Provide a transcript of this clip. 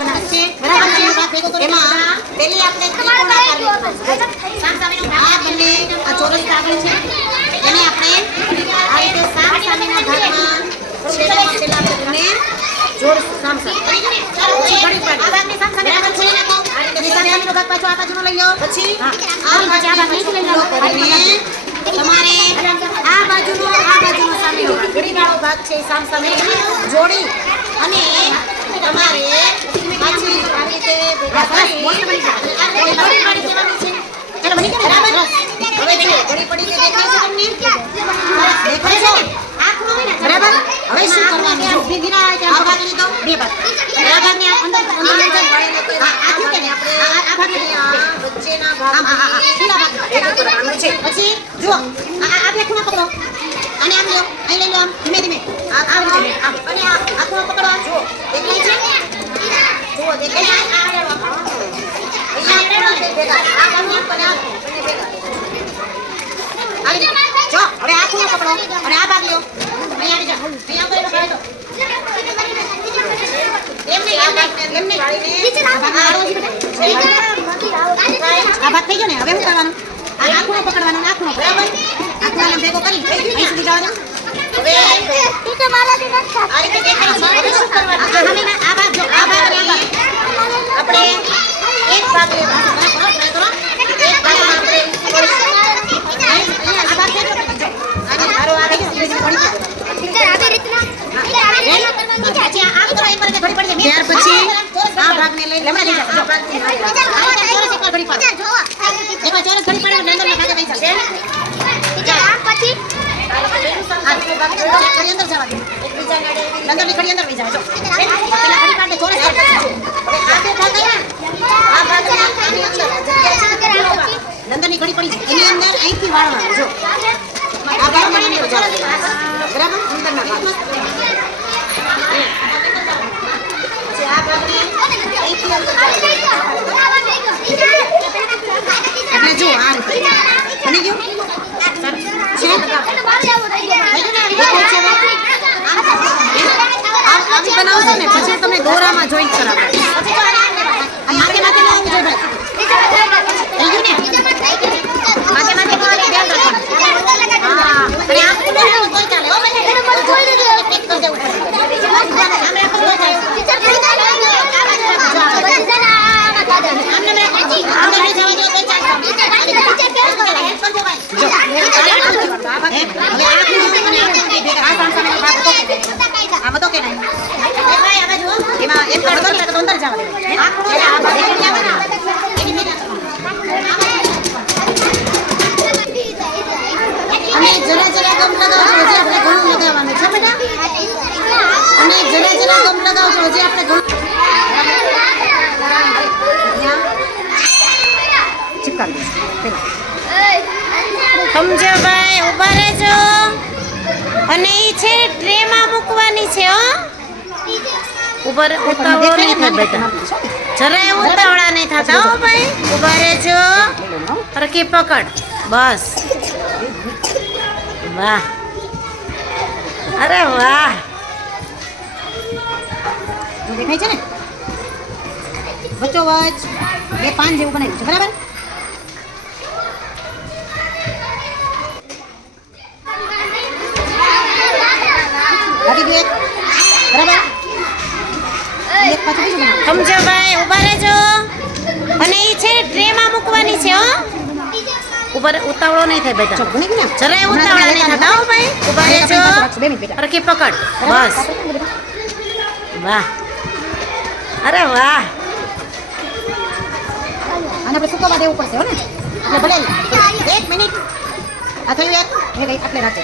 બનાવશે બરાબર. એમાં પેલી આપણે ત્રિકોણાકાર સામસામેનો ભાગ બંને આ ચોરસ કાગળ છે એને આપણે આ રીતે સામસામેના ભાગમાં છેડામાં છેલ્લા આપણે બંને જોડશું સામસામે. પછી ઘડી પાડી આ ભાગની સામસામે આગળ છોડી નાખો. સામસામેનો ભાગ પાછો આ બાજુનો લઈ લો. પછી આ ભાગ લઈ લો કરીને તમારે આ બાજુનો સામેનો ભાગ ઘડીવાળો ભાગ છે સામસામે જોડી અને તમારે પાછી આવી રીતે ભેગા કરી ઘડી પાડી દેવાની છે. ચાલો બની ગયું બરાબર. હવે જો ઘડી પડી કે દેખાય છે તમને? દેખાય છે બરાબર. હવે શું કરવાનું? જો બીજીના આ ભાગ લીધો બે ભાગ અને આ ભાગને અંદર લઈ જઈ વાળીને આ થયું કે ને આપણે આ ભાગને વચ્ચેના ભાગમાં છેલ્લા ભાગ ભેગું કરવાનું છે. પછી જો આ બે ખૂણા પકડો અને આમ લો અહીં લઈ લો આમ ધીમે ધીમે આમ અને આ ખૂણો પકડો. જો દેખાય છે? જો દેખાય છે? આ રેડો અહીંયા રેડો ભેગા આ બંને અને આ બંને ભેગા આવી જો. હવે આ ખૂણો પકડો અને આ ભાગ લો અહીં આવી જાઓ. અહીં આગળ ભાઈ દો એમને વાળીને આ ભાગ થઈ ગયો ને. હવે શું કરવાનું? આ ખૂણો પકડવાનો આ ખૂણો બરાબર. આ ખૂણાને ભેગો કરી અહીં સુધી જવા દો. હવે આ રીતે દેખાય છે. હવે શું કરવાનું? આ ભાગ જો આ ભાગ અને આ ભાગ આપણે એક ભાગ લેવાનો બરાબર. એક ભાગમાં આપણે આ ભાગ થઈ ગયો અને મારો આ રહી ગયો પડી ત્યાર પછી આ ભાગને લઈ લેવા દે. જો ભાગની ચોરસ એક ઘડી પાડો. એમાં ચોરસ ઘડી પાડો અંદર ના ભાગે બેસા છે. પછી આ ભાગ ઘડી અંદર જવા દે. એકબીજા ગાડે અંદરની ઘડી અંદર લઈ જાવ. જો પેલા ઘડી પાડે ચોરસ હવે આ બે ભાગ આવ્યા. આ ભાગને આની અંદર જગ્યા છે અંદરની ઘડી પડી છે એની અંદર અહીંથી વાળવાનું. જો આ ભાગમાં અંદર જવા દે બરાબર. અંદરના ભાગમાં આ ભાગને અહીંથી અંદર એટલે જો આ રીતે બની ગયું આવી બનાવશો ને પછી તમને દોરામાં જોઈન્ટ કરાવવા માથે માથે ન આવવું જોઈએ ભાઈ. થઈ ગયું ને માથે માથે ધ્યાન રાખવાનું. હા અને આમ તો કોઈ ચાલે હો ભાઈ. પેક કરી દેવું પડે. અને જરા જરા ગમ લગાવજો હજી આપણે ઘણું લગાવવાનું છે બેટા. અને જરા જરા ગમ લગાવજો હજી આપણે ઘણું ચિપકાવી સમજો ભાઈ. ઉભા રહેજો અને ઈ છે ટ્રેમાં મૂકવાની છે હો. ઉપર ઉતાવળો નહીં થાય બેટા. જરાય ઉતાવળા નહીં થતા હો ભાઈ. ઉભા રહેજો. સરખી પકડ બસ. વાહ અરે વાહ. દેખાય છે ને વચ્ચો વચ બે પાન જેવું બનાવ્યું છે બરાબર. સમજો ભાઈ. ઉભા રહેજો અને ઈ છે ટ્રેમાં મૂકવાની છે હો. ઉપર ઉતાવળો નહીં થાય બેટા. જરાય ઉતાવળા નહીં થતા હો ભાઈ. ઉભા રહેજો. સરખી પકડ બસ. વાહ અરે વાહ. આને આપણે સુકવવા દેવું પડશે હો ને. એટલે ભલે 1 મિનિટ આ થયું એક આટલે રાખજો.